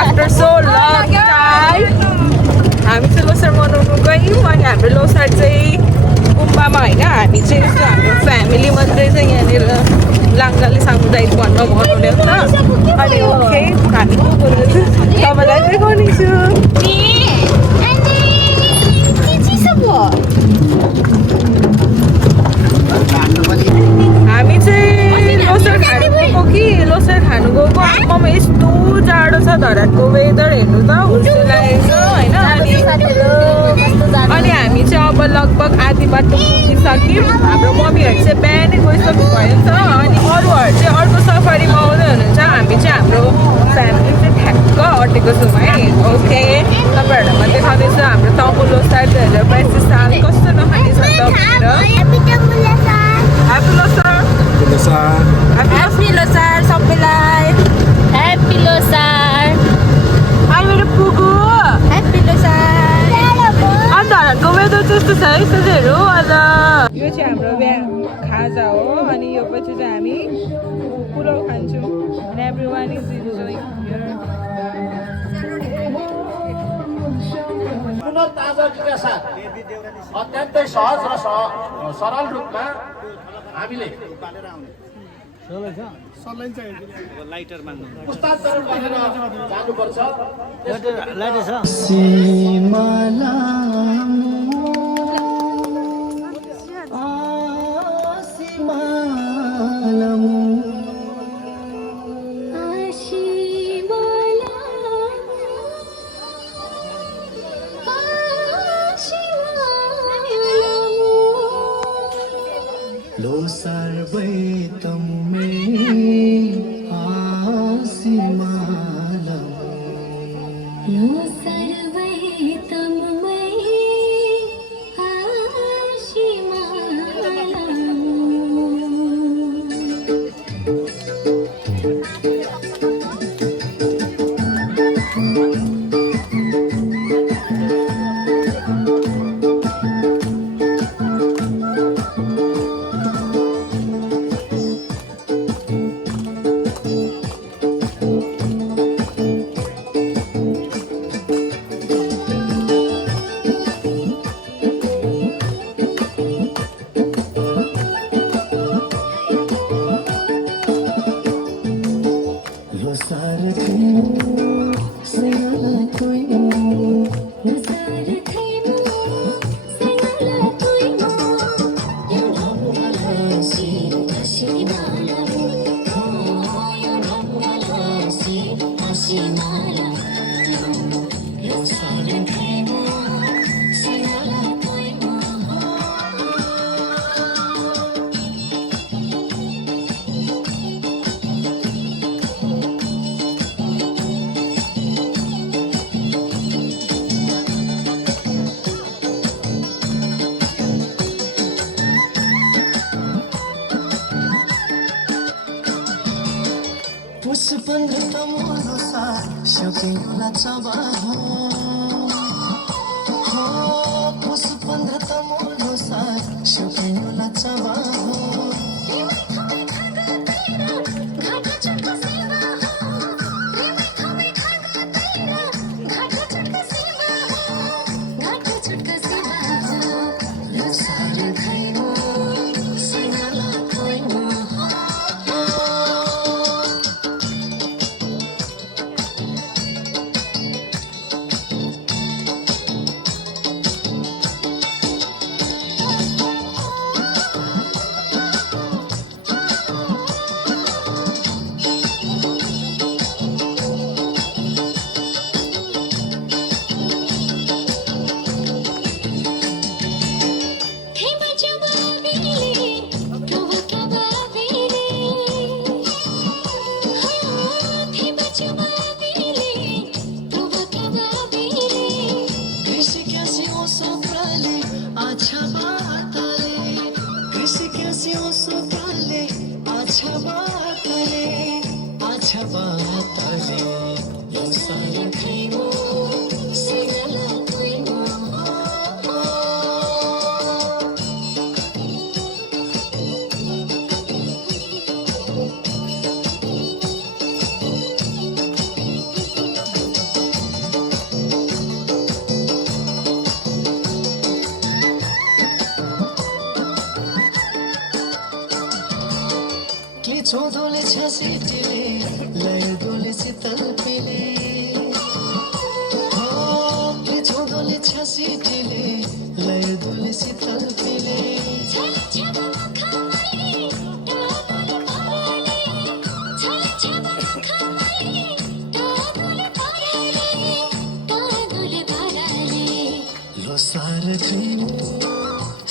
after so long time हामी चाहिँ लोसार मनाउनु गयौँ अनि हाम्रो लोसार चाहिँ गुम्बामा होइन हामी चाहिँ यस्तो हाम्रो फ्यामिली मात्रै चाहिँ यहाँनिर लाङ्गाली सामुदायिक भन्न मनाउने हो नि त अनि ओके हामी को बोल्दैछु तपाईँलाई देखाउनेछु हामी चाहिँ लोसार खानु गएको कि लोसार खानु गएको आमामा यस्तो जाडो छ धराको वेदर हेर्नु त हुस्से लागेको होइन अनि हामी चाहिँ अब लगभग आधी बाटो पुगिसक्यौँ हाम्रो मम्मीहरू चाहिँ बिहानै गइसक्नु भयो नि त अनि अरूहरू चाहिँ अर्को सफारीमा आउँदै हुनुहुन्छ हामी चाहिँ हाम्रो फ्यामिली चाहिँ ठ्याक्क अटेको छौँ है ओके तपाईँहरूलाई म देखाउँदैछु हाम्रो तमु लोसार 2022 साल कस्तो नखाने छ त Happy Losar! Happy Losar सबैलाई Happy Losar! Hi मेरो पुगु Happy Losar! अन्त धरानको वेदर त्यस्तो छ है साथीहरू आज यो चाहिँ हाम्रो खाजा हो अनि यो पछि चाहिँ हामी पुलाउ खान्छौँ and everyone is enjoying here. पुनः ताजगीका साथ अत्यन्तै सहज र सरल रूपमा हामीले लाइटर माग्नु पुस्तान्तरण गरेर जानुपर्छ लाइटर छ लोसार बैतम में आसिमालम लोसार बैतम में चोदोले छासिटिले लय दोले शीतल पिले हो चोदोले छासिटिले लय दोले शीतल पिले लोसार खैमो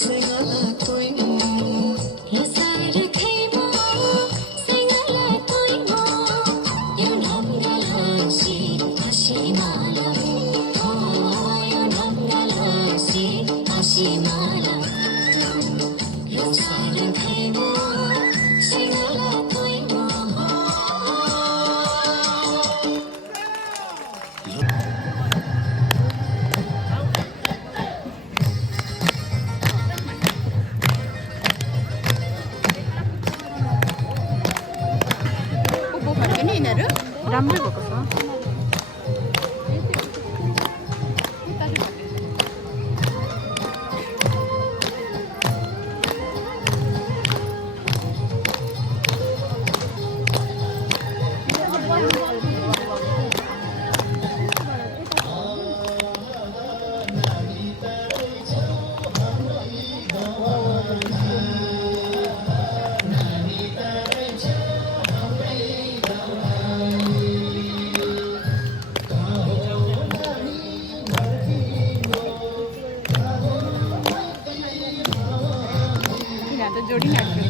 सेंगाला तोइमो लोसार खैमो सेंगाला तोइमो यो नमगालासी आशिमाला हो यो नमगालासी आशिमाला लोसार खैमो सेंगाला तोइमो राम्रै भएको छ जोडी नाच्यो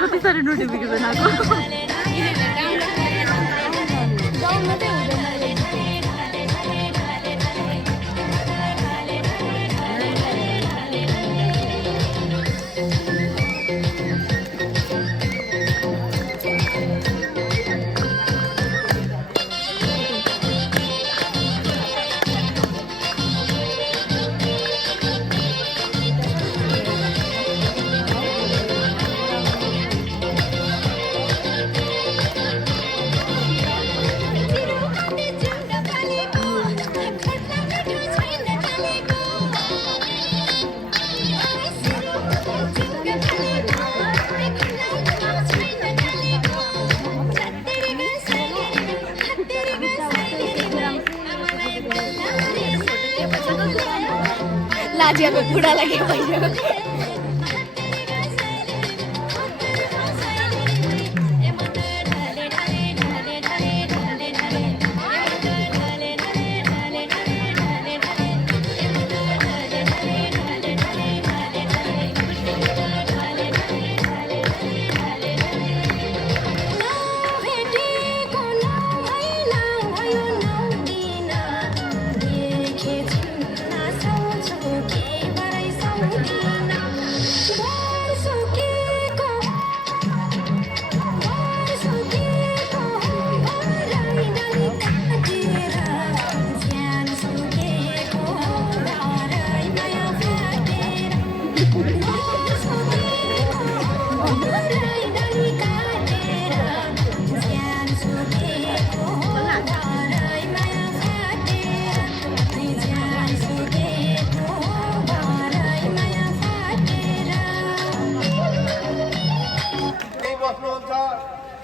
कति साह्रो नोटिफिकेसन आएको बाजेको बुढालाई के भइसक्यो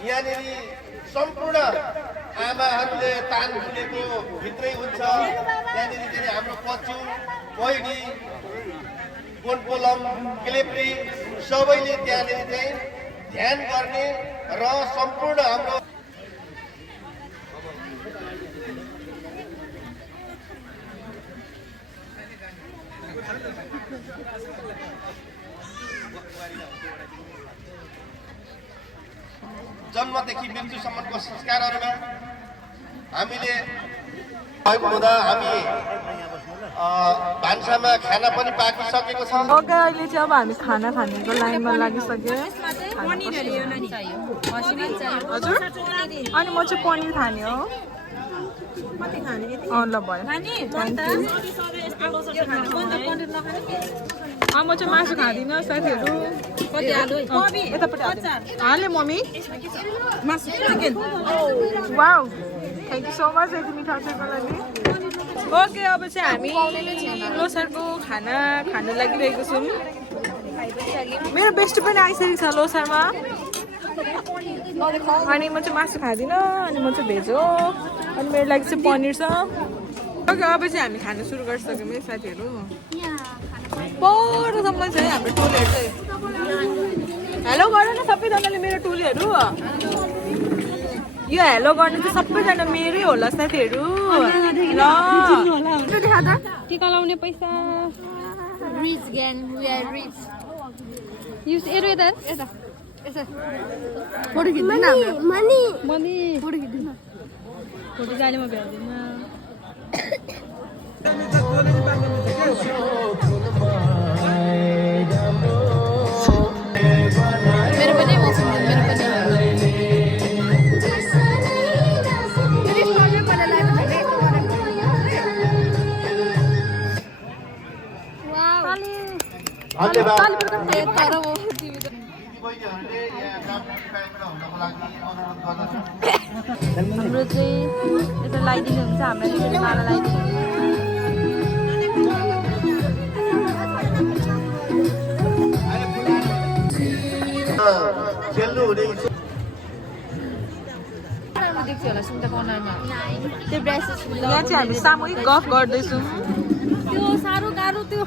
यहाँनिर सम्पूर्ण आमाहरूले तान खुलेको भित्रै हुन्छ त्यहाँनिर चाहिँ हाम्रो पच्यु पहिडी कोनकोलम क्लेप्री सबैले त्यहाँनिर चाहिँ ध्यान गर्ने र सम्पूर्ण हाम्रो जन्मदेखि मृत्युसम्मको संस्कारहरूमा हामीले भएको हुँदा हामी भान्सामा खाना पनि पाकिसकेको छ। ओके अहिले चाहिँ अब हामी खाना खानेको लाइनमा लागिसक्यो। हजुर अनि म चाहिँ पनिर खाने हो। ल भयो म चाहिँ मासु खाँदिनँ साथीहरू। हाले mummy wow thank you so much यति मिठो अचारको लागि। ओके अब चाहिँ हामी लोसारको खाना खान लागिरहेको छौँ। मेरो बेस्ट पनि आइसकेको छ लोसारमा। अनि म चाहिँ मासु खाँदिनँ अनि म चाहिँ भेज हो। अनि मेरो लागि चाहिँ पनिर छ। ओके अब चाहिँ हामी खाना सुरु गरिसक्यौँ है साथीहरू। परसम्म चाहिँ हाम्रो टोलीहरू चाहिँ हेलो गर न सबैजनाले मेरो टोलीहरू। यो हेलो गर्नु चाहिँ सबैजना मेरै होला साथीहरू। ल टिका लाउने पैसा rich gang we are rich युज एरो यता यता यता फोटो खिच्दैन हाम्रो मनी मनी फोटो खिच्दैन फोटो जाने म भ्याउँदिनँ। मेरो पनि मौसम मेरो पनि हाम्रो चाहिँ यता लगाइदिनुहुन्छ हामीलाई माला लगाइदिनु। खेल्नु हुने देख्छु होला सुन्दा बनाउनमा त्यो ब्रेसेस यहाँ चाहिँ हामी सामूहिक गफ गर्दैछौँ। त्यो साह्रो गाह्रो त्यो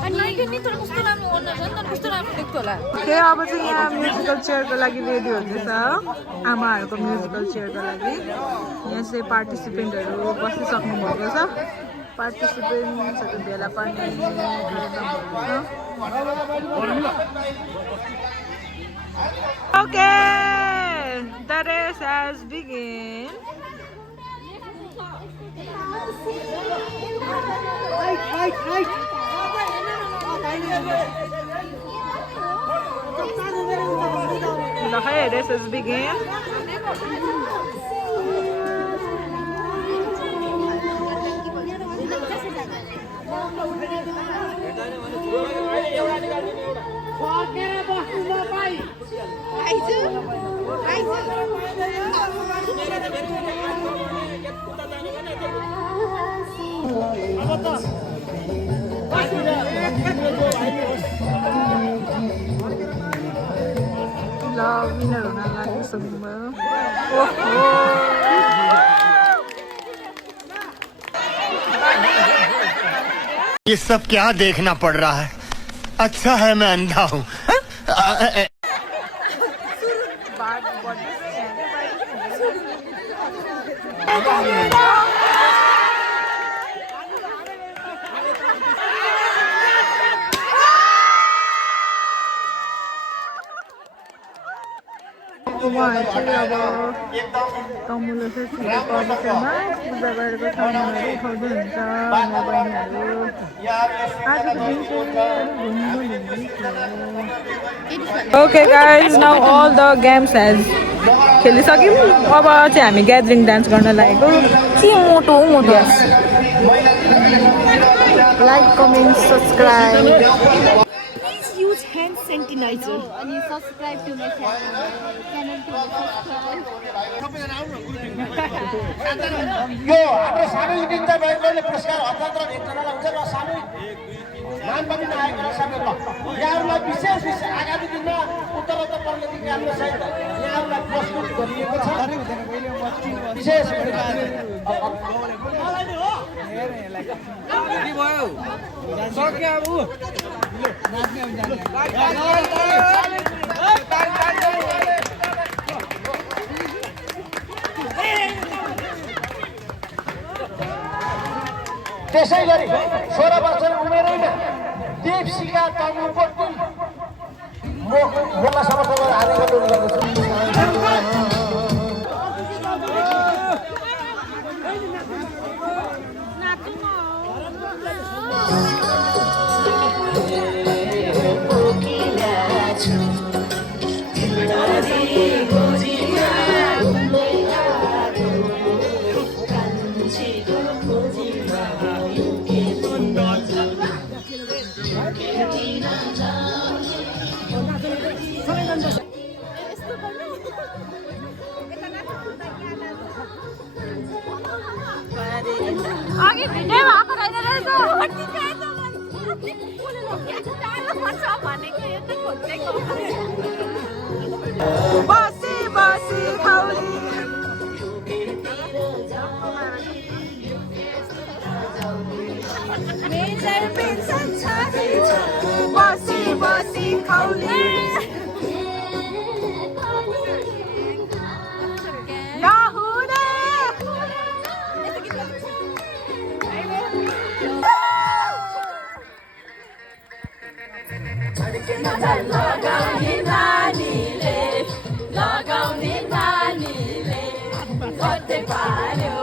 अनि नि तर कस्तो राम्रो ओनर छ नि त कस्तो राम्रो देख्थ्यो होला। अब चाहिँ यहाँ म्युजिकल चेयरको लागि रेडी हुँदैछ आमाहरूको म्युजिकल चेयरको लागि। यहाँ चाहिँ पार्टिसिपेन्टहरू बसिसक्नु भएको छ। पार्टिसिपेन्ट्सहरू भेला पार्ने okay the race has begun. The race has begun. Winner na lagi semua. ये सब क्या देखना पड़ रहा है? अच्छा है मैं अंधा हूँ। उहाँहरू चाहिँ अब तमुलो चाहिँ परमेश्वरमा पूजा गरेको सामानहरू उठाउँदै हुन्छ मेरो बहिनीहरू आजको दिन चाहिँ okay guys now all the games has खेलिसक्यौँ अब चाहिँ हामी ग्यादरिङ डान्स गर्न लागेको के मोटो मोटो like comment subscribe use hand sanitizer. And you subscribe to my channel. यो हाम्रो सानो युनिट बैङ्कले पुरस्कार हस्तान्तरण एकजनालाई हुन्छ र सानो नाम पनि नआएको सामेल यहाँहरूलाई विशेष आगामी दिनमा उत्तरोत्तर प्रगतिका कामसहित यहाँहरूलाई प्रस्तुत गरिएको छ विशेष त्यसै गरी 16 वर्ष उमेरैमा देवसिका तमुलको मोलासम्म तपाईँ हाने आगे भिडियो आएको रहेन रहेछ भनेको यो त खोजेको बसी बसी खौली मेजर पेन्सन छ बसी बसी खौली याहुने लगाउने नानीले कतै पार्यो